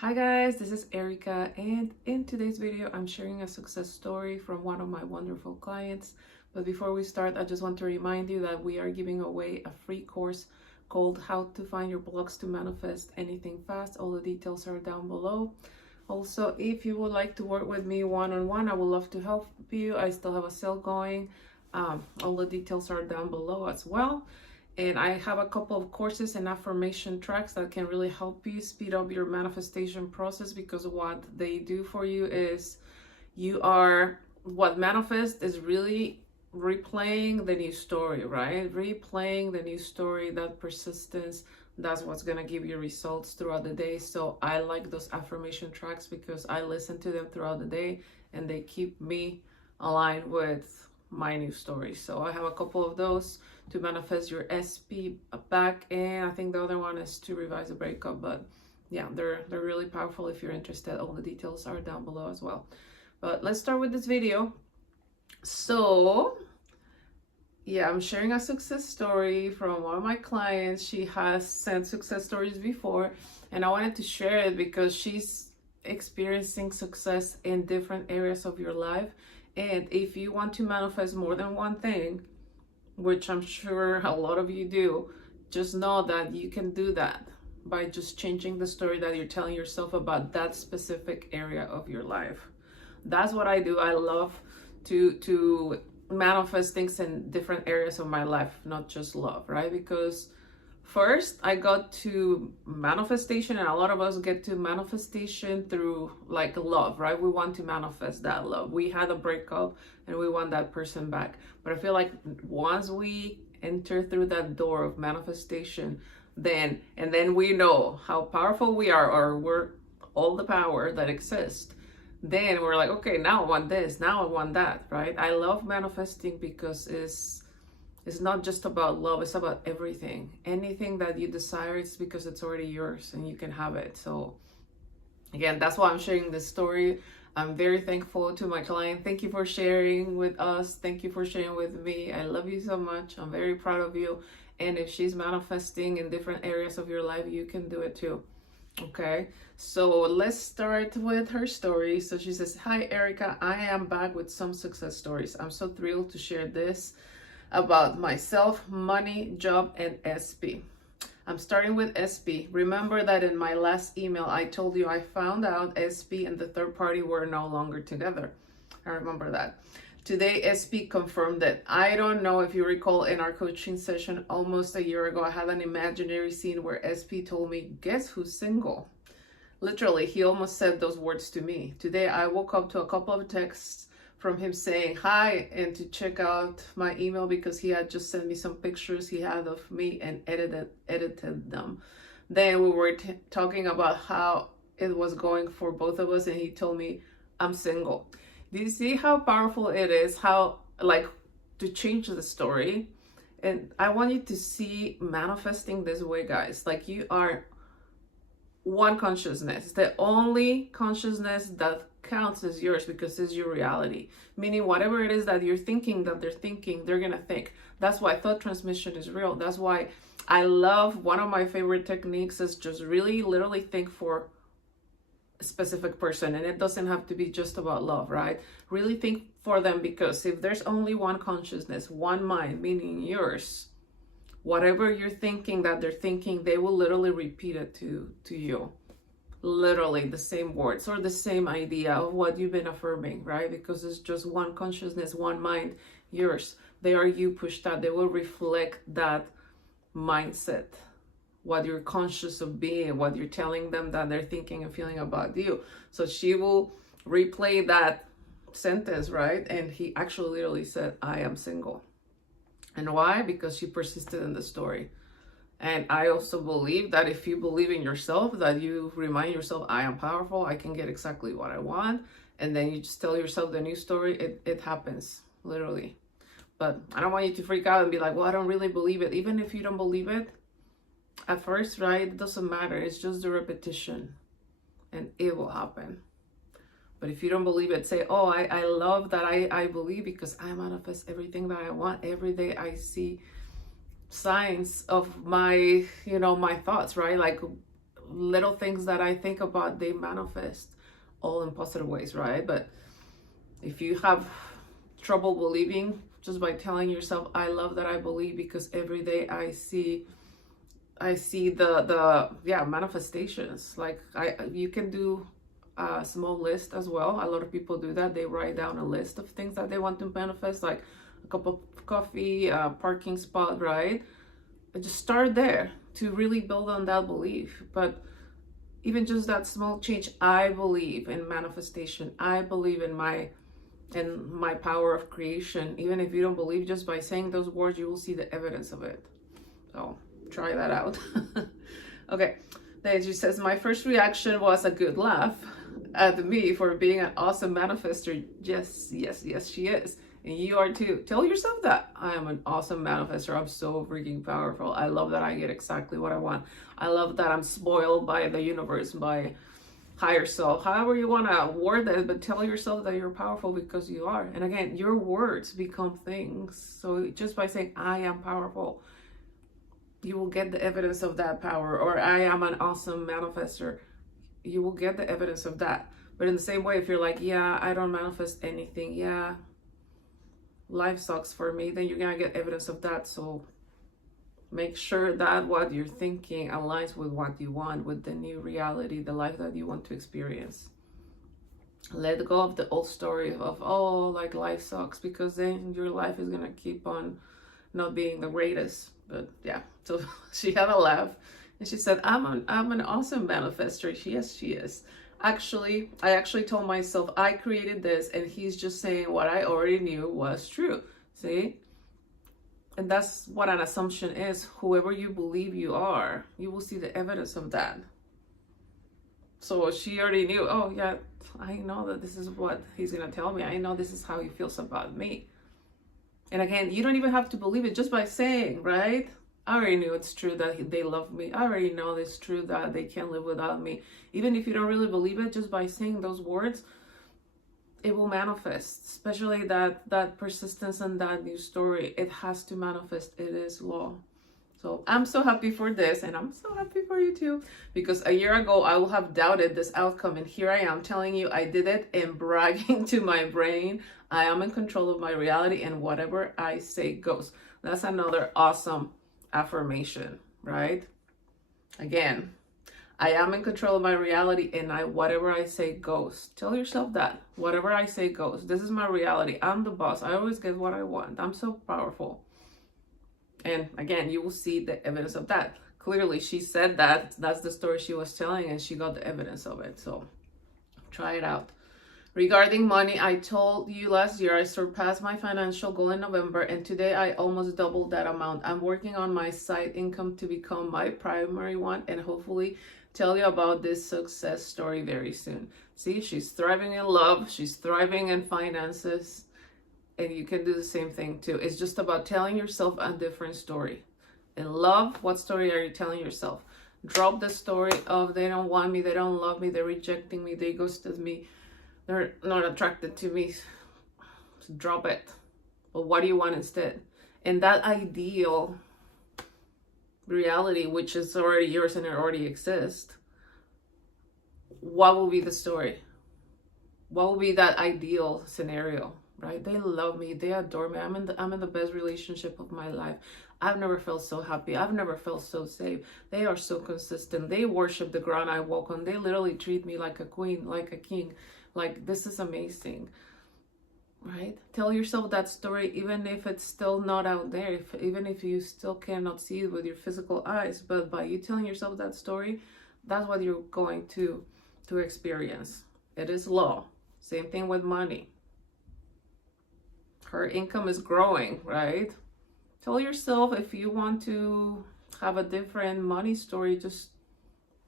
Hi guys, this is Erika, and in today's video I'm sharing a success story from one of my wonderful clients. But before we start, I just want to remind you that we are giving away a free course called How to Find Your Blocks to Manifest Anything Fast. All the details are down below. Also, if you would like to work with me one-on-one, I would love to help you. I still have a sale going. All the details are down below as well. And I have a couple of courses and affirmation tracks that can really help you speed up your manifestation process, because what they do for you is what manifest is really replaying the new story, right? Replaying the new story, that persistence, that's what's going to give you results throughout the day. So I like those affirmation tracks because I listen to them throughout the day and they keep me aligned with my new story. So I have a couple of those to manifest your SP back, and I think the other one is to revise a breakup. But yeah, they're really powerful. If you're interested, all the details are down below as well. But let's start with this video. So yeah, I'm sharing a success story from one of my clients. She has sent success stories before, and I wanted to share it because she's experiencing success in different areas of your life. And if you want to manifest more than one thing, which I'm sure a lot of you do, just know that you can do that by just changing the story that you're telling yourself about that specific area of your life. That's what I do. I love to manifest things in different areas of my life, not just love, right? Because first I got to manifestation, and a lot of us get to manifestation through like love, right? We want to manifest that love. We had a breakup and we want that person back. But I feel like once we enter through that door of manifestation, then we know how powerful we are, or we're all the power that exists. Then we're like, okay, now I want this, now I want that, right? I love manifesting because it's not just about love, it's about everything. Anything that you desire, it's because it's already yours and you can have it. So again, that's why I'm sharing this story. I'm very thankful to my client. Thank you for sharing with us. Thank you for sharing with me. I love you so much. I'm very proud of you. And if she's manifesting in different areas of your life, you can do it too. Okay, so let's start with her story. So she says, "Hi Erika, I am back with some success stories. I'm so thrilled to share this about myself, money, job, and SP. I'm starting with SP. Remember that in my last email, I told you I found out SP and the third party were no longer together. I remember that. Today, SP confirmed that. I don't know if you recall, in our coaching session almost a year ago, I had an imaginary scene where SP told me, guess who's single? Literally, he almost said those words to me. Today, I woke up to a couple of texts from him saying hi and to check out my email because he had just sent me some pictures he had of me and edited them. Then we were talking about how it was going for both of us, and he told me I'm single. Do you see how powerful it is? How, like, to change the story? And I want you to see manifesting this way, guys. Like, you are one consciousness. The only consciousness that counts is yours, because it's your reality. Meaning whatever it is that you're thinking that they're thinking, they're gonna think. That's why thought transmission is real. That's why I love, one of my favorite techniques is just really literally think for a specific person, and it doesn't have to be just about love, right? Really think for them, because if there's only one consciousness, one mind, meaning yours, whatever you're thinking that they're thinking, they will literally repeat it to you. Literally the same words or the same idea of what you've been affirming, right? Because it's just one consciousness, one mind, yours. They are you pushed out. They will reflect that mindset, what you're conscious of being, what you're telling them that they're thinking and feeling about you. So she will replay that sentence, right? And he actually literally said, I am single. And why? Because she persisted in the story. And I also believe that if you believe in yourself, that you remind yourself, I am powerful, I can get exactly what I want, and then you just tell yourself the new story, it happens, literally. But I don't want you to freak out and be like, well, I don't really believe it. Even if you don't believe it at first, right, it doesn't matter. It's just the repetition, and it will happen. But if you don't believe it, say, oh, I love that I believe, because I manifest everything that I want. Every day I see signs of my, my thoughts, right? Like little things that I think about, they manifest all in positive ways, right? But if you have trouble believing, just by telling yourself, I love that I believe, because every day I see the manifestations. Like you can do a small list as well. A lot of people do that. They write down a list of things that they want to manifest, like a cup of coffee, a parking spot, right? And just start there to really build on that belief. But even just that small change, I believe in manifestation. I believe in my power of creation. Even if you don't believe, just by saying those words, you will see the evidence of it. So try that out. Okay, then she says, my first reaction was a good laugh at me for being an awesome manifester. Yes, she is. And you are too. Tell yourself that. I am an awesome manifester. I'm so freaking powerful. I love that I get exactly what I want. I love that I'm spoiled by the universe, by higher self, however you want to word it, but tell yourself that you're powerful, because you are. And again, your words become things. So just by saying, I am powerful, you will get the evidence of that power. Or I am an awesome manifester, you will get the evidence of that. But in the same way, if you're like, yeah, I don't manifest anything, yeah, life sucks for me, then you're gonna get evidence of that. So make sure that what you're thinking aligns with what you want, with the new reality, the life that you want to experience. Let go of the old story of, oh, like life sucks, because then your life is gonna keep on not being the greatest. But yeah, so she had a laugh and she said, I'm an awesome manifester. Yes, she is. Actually, I actually told myself I created this, and he's just saying what I already knew was true. See? And that's what an assumption is. Whoever you believe you are, you will see the evidence of that. So she already knew, oh yeah, I know that this is what he's going to tell me. I know this is how he feels about me. And again, you don't even have to believe it, just by saying, right? I already knew it's true that they love me. I already know it's true that they can't live without me. Even if you don't really believe it, just by saying those words, it will manifest. Especially that persistence and that new story. It has to manifest. It is law. So I'm so happy for this, and I'm so happy for you too, because a year ago I will have doubted this outcome, and here I am telling you I did it, and bragging to my brain, I am in control of my reality, and whatever I say goes. That's another awesome affirmation, right? Again, I am in control of my reality, and whatever I say goes. Tell yourself that. Whatever I say goes. This is my reality. I'm the boss. I always get what I want. I'm so powerful. And again, you will see the evidence of that. Clearly, she said that. That's the story she was telling, and she got the evidence of it. So try it out. Regarding money, I told you last year I surpassed my financial goal in November, and today I almost doubled that amount. I'm working on my side income to become my primary one, and hopefully tell you about this success story very soon. See, she's thriving in love. She's thriving in finances. And you can do the same thing too. It's just about telling yourself a different story. In love, what story are you telling yourself? Drop the story of they don't want me, they don't love me, they're rejecting me, they ghosted me, they're not attracted to me. Drop it. But what do you want instead? And that ideal reality, which is already yours and it already exists, what will be the story? What will be that ideal scenario? Right? They love me. They adore me. I'm in the best relationship of my life. I've never felt so happy. I've never felt so safe. They are so consistent. They worship the ground I walk on. They literally treat me like a queen, like a king. Like, this is amazing. Right? Tell yourself that story, even if it's still not out there, even if you still cannot see it with your physical eyes. But by you telling yourself that story, that's what you're going to experience. It is law. Same thing with money. Her income is growing, right? Tell yourself, if you want to have a different money story, just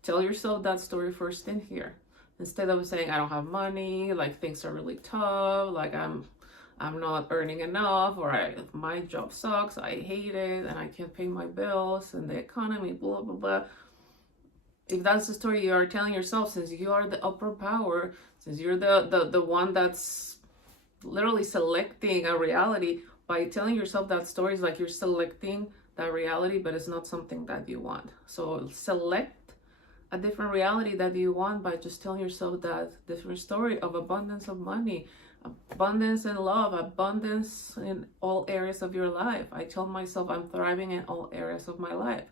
tell yourself that story first in here. Instead of saying, I don't have money, like things are really tough, like I'm not earning enough, or my job sucks, I hate it, and I can't pay my bills, and the economy, blah, blah, blah. If that's the story you are telling yourself, since you are the upper power, since you're the one that's literally selecting a reality, by telling yourself that story is like you're selecting that reality, but it's not something that you want. So select a different reality that you want by just telling yourself that different story of abundance of money, abundance in love, abundance in all areas of your life. I tell myself I'm thriving in all areas of my life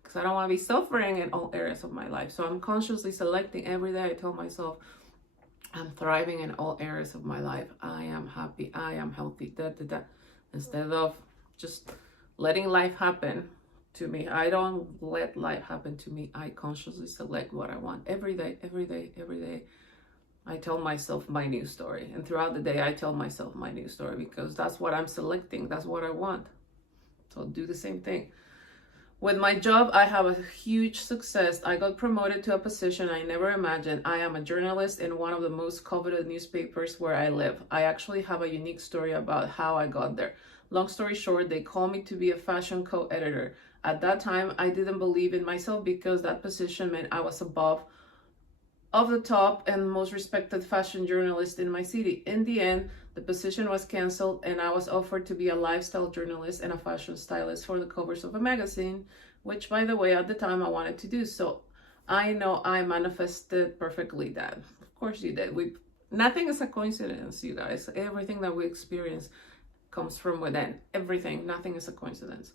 because I don't want to be suffering in all areas of my life. So I'm consciously selecting every day. I tell myself I'm thriving in all areas of my life. I am happy. I am healthy. Instead of just letting life happen to me. I don't let life happen to me. I consciously select what I want every day, every day, every day. I tell myself my new story. And throughout the day, I tell myself my new story because that's what I'm selecting. That's what I want. So I'll do the same thing. With my job, I have a huge success. I got promoted to a position I never imagined. I am a journalist in one of the most coveted newspapers where I live. I actually have a unique story about how I got there. Long story short, they called me to be a fashion co-editor. At that time, I didn't believe in myself because that position meant I was above of the top and most respected fashion journalist in my city. In the end, the position was canceled and I was offered to be a lifestyle journalist and a fashion stylist for the covers of a magazine, which, by the way, at the time I wanted to do. So I know I manifested perfectly that. Of course you did. Nothing is a coincidence, you guys. Everything that we experience comes from within. Everything. Nothing is a coincidence.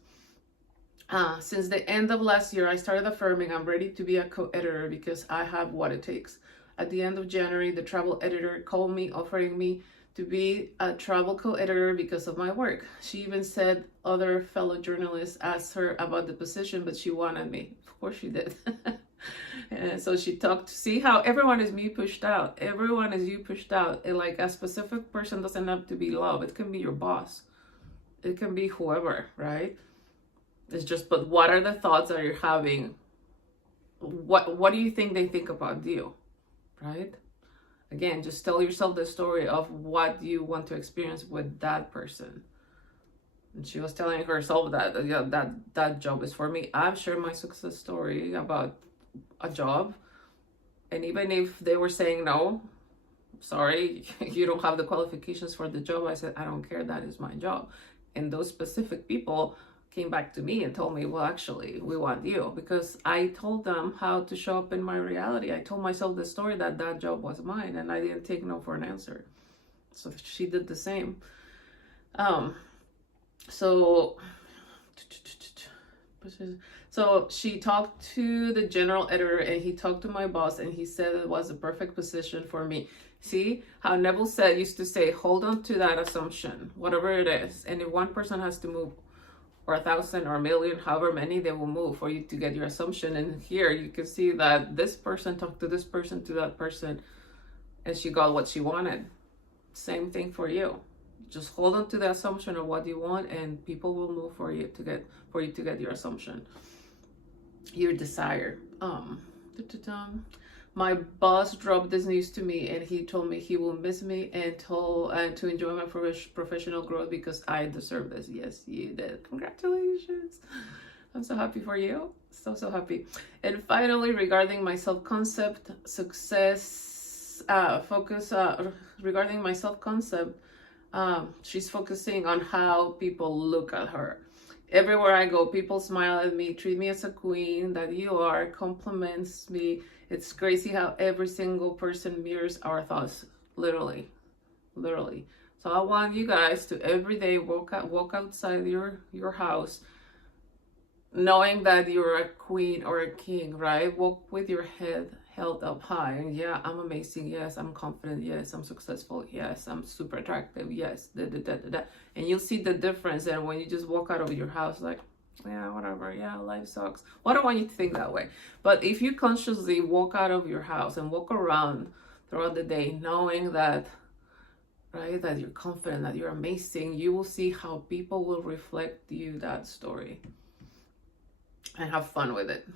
Since the end of last year, I started affirming I'm ready to be a co-editor because I have what it takes. At the end of January, the travel editor called me offering me to be a travel co-editor because of my work. She even said other fellow journalists asked her about the position, but she wanted me. Of course she did. And so she talked, see how everyone is me pushed out. Everyone is you pushed out. And like a specific person doesn't have to be love. It can be your boss. It can be whoever, right? It's just, but what are the thoughts that you're having? What do you think they think about you, right? Again, just tell yourself the story of what you want to experience with that person. And she was telling herself that, yeah, that job is for me. I've shared my success story about a job. And even if they were saying, no, sorry, you don't have the qualifications for the job, I said, I don't care, that is my job. And those specific people came back to me and told me, well, actually, we want you, because I told them how to show up in my reality. I told myself the story that job was mine, and I didn't take no for an answer. So she did the same. So she talked to the general editor, and he talked to my boss, and he said it was the perfect position for me. See how Neville used to say, hold on to that assumption, whatever it is. And if one person has to move, or 1,000 or 1,000,000, however many they will move for you to get your assumption. And here you can see that this person talked to this person, to that person, and she got what she wanted. Same thing for you. Just hold on to the assumption of what you want, and people will move for you to get your assumption, your desire. My boss dropped this news to me, and he told me he will miss me and to enjoy my professional growth because I deserve this. Yes, you did. Congratulations. I'm so happy for you. So happy. And finally, regarding my self-concept, regarding my self-concept, she's focusing on how people look at her. Everywhere I go, people smile at me, treat me as a queen that you are, compliments me. It's crazy how every single person mirrors our thoughts, literally. So I want you guys to every day walk outside your house, knowing that you're a queen or a king, right? Walk with your head held up high. And yeah, I'm amazing. Yes, I'm confident. Yes, I'm successful. Yes, I'm super attractive. Yes, and you'll see the difference. And when you just walk out of your house, like, yeah, whatever, yeah, life sucks. Well, I don't want you to think that way. But if you consciously walk out of your house and walk around throughout the day knowing that, right, that you're confident, that you're amazing, you will see how people will reflect you that story and have fun with it.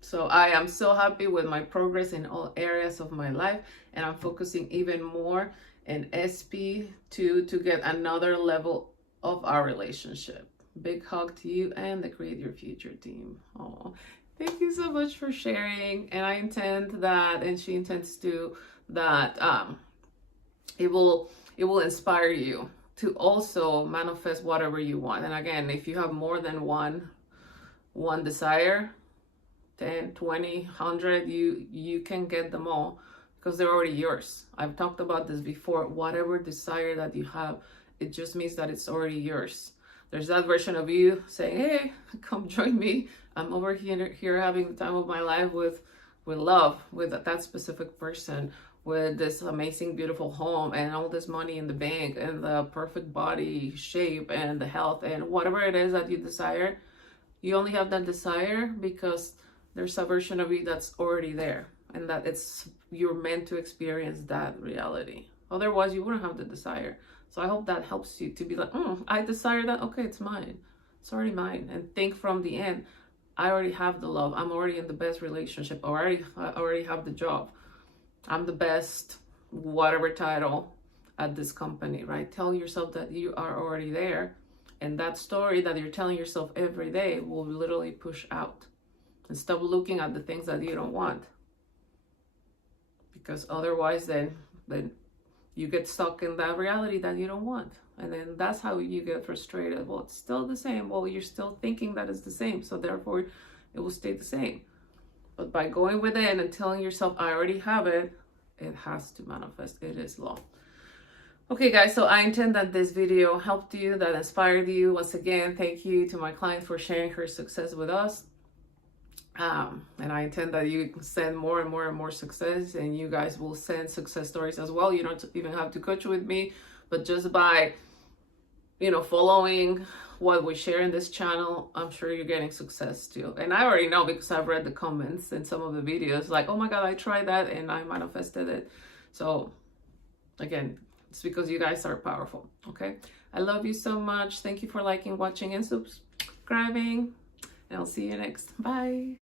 So I am so happy with my progress in all areas of my life, and I'm focusing even more in SP2 to get another level of our relationship. Big hug to you and the Create Your Future team. Oh, thank you so much for sharing. And I intend that, and she intends to, that it will inspire you to also manifest whatever you want. And again, if you have more than one desire, 10, 20, 100, you can get them all because they're already yours. I've talked about this before. Whatever desire that you have, it just means that it's already yours. There's that version of you saying, hey, come join me. I'm over here having the time of my life with love, with that specific person, with this amazing, beautiful home and all this money in the bank and the perfect body shape and the health and whatever it is that you desire. You only have that desire because there's a version of you that's already there, and that you're meant to experience that reality. Otherwise, you wouldn't have the desire. So I hope that helps you to be like, I desire that. Okay, it's mine. It's already mine. And think from the end, I already have the love. I'm already in the best relationship. I already have the job. I'm the best, whatever title at this company, right? Tell yourself that you are already there. And that story that you're telling yourself every day will literally push out. And stop looking at the things that you don't want. Because otherwise then you get stuck in that reality that you don't want. And then that's how you get frustrated. Well, it's still the same. Well, you're still thinking that it's the same. So therefore, it will stay the same. But by going within and telling yourself, I already have it, it has to manifest. It is law. Okay, guys, so I intend that this video helped you, that inspired you. Once again, thank you to my client for sharing her success with us. And I intend that you send more and more and more success, and you guys will send success stories as well. You don't even have to coach with me, but just by, following what we share in this channel, I'm sure you're getting success too. And I already know because I've read the comments in some of the videos, like, oh my God, I tried that and I manifested it. So again, it's because you guys are powerful. Okay. I love you so much. Thank you for liking, watching, and subscribing. And I'll see you next. Bye.